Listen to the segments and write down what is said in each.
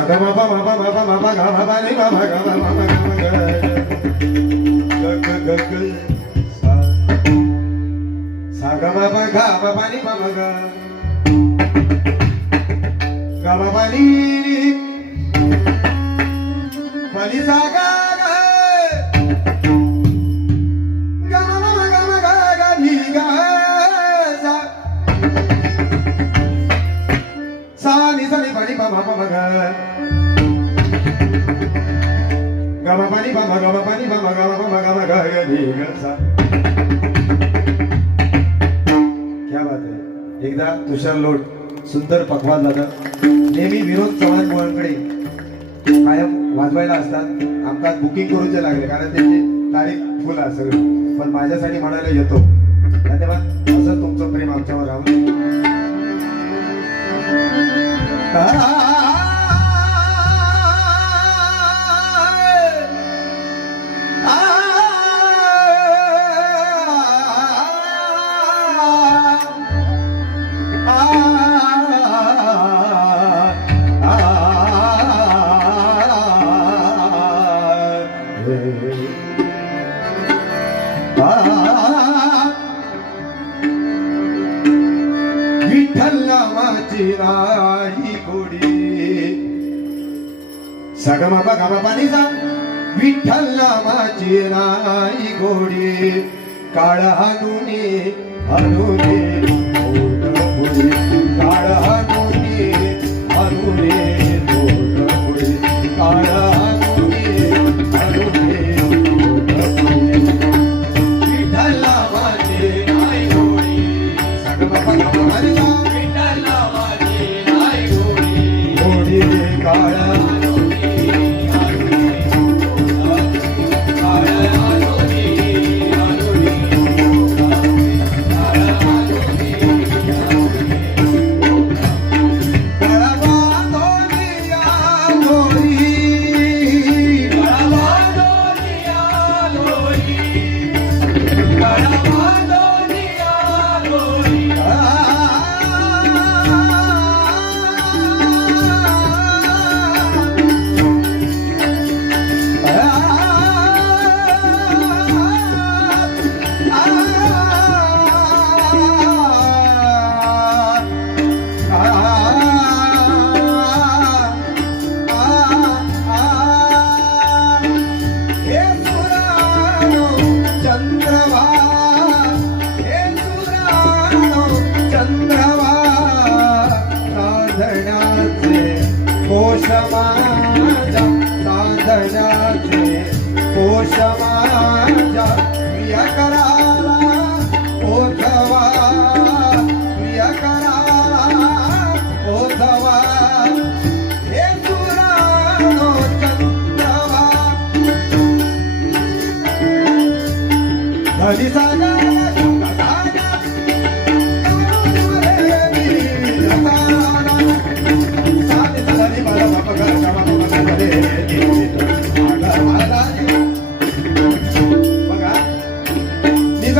सा ग म प म प म प म प ग म प नि म म ग म म म ग म ग ग ग ग ग सा सा ग म प ग म प नि म म ग ग म प नि प सा ग सा नि प नि प म प म ग ग म प नि प म ग क्या बात आहे. एकदा तुषार लोट सुंदर पकवान झालं. नेहमी विनोद चव्हाण मुळांकडे कायम वाजवायला असतात. आमकात बुकिंग करूचे लागले कारण त्यांची तारीख फुल सगळं. पण माझ्यासाठी म्हणायला येतो. धन्यवाद. असं तुमचं प्रेम आमच्यावर राहून विठ्ठल नामाची राई गोडी सगमा बघा पाणी जा. विठ्ठल नामाची राई गोडी. काळ हनुनी हनुनी समाजा साधना साधण्याचे कोश माझ्या प्रिय करा.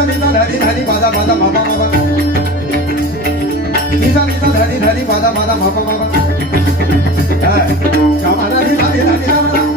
নিশা নিশা ধারি ধারি বাদা বাদা মাপা মাপা নিশা নিশা ধারি ধারি বাদা বাদা মাপা মাপা হ্যাঁ জামালা নিশা নিশা নিশা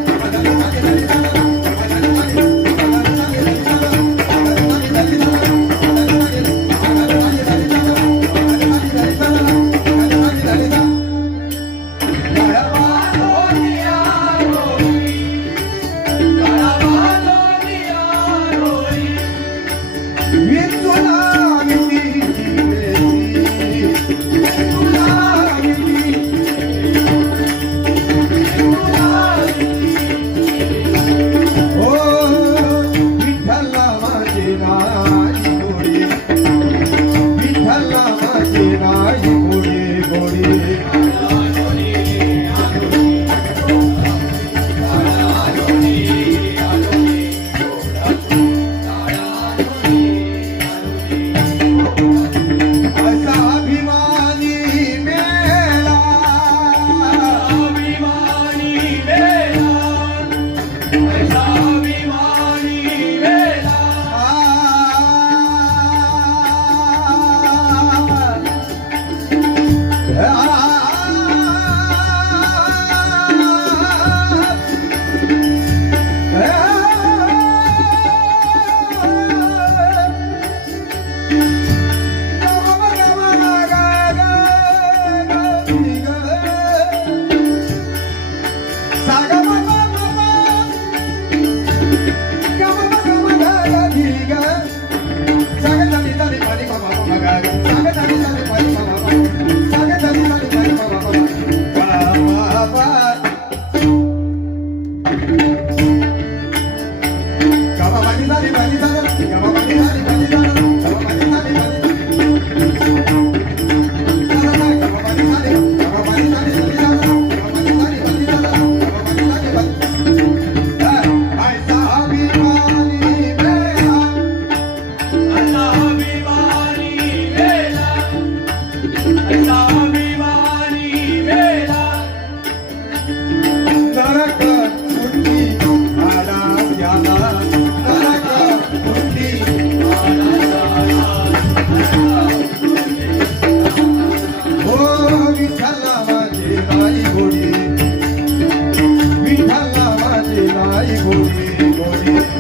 Música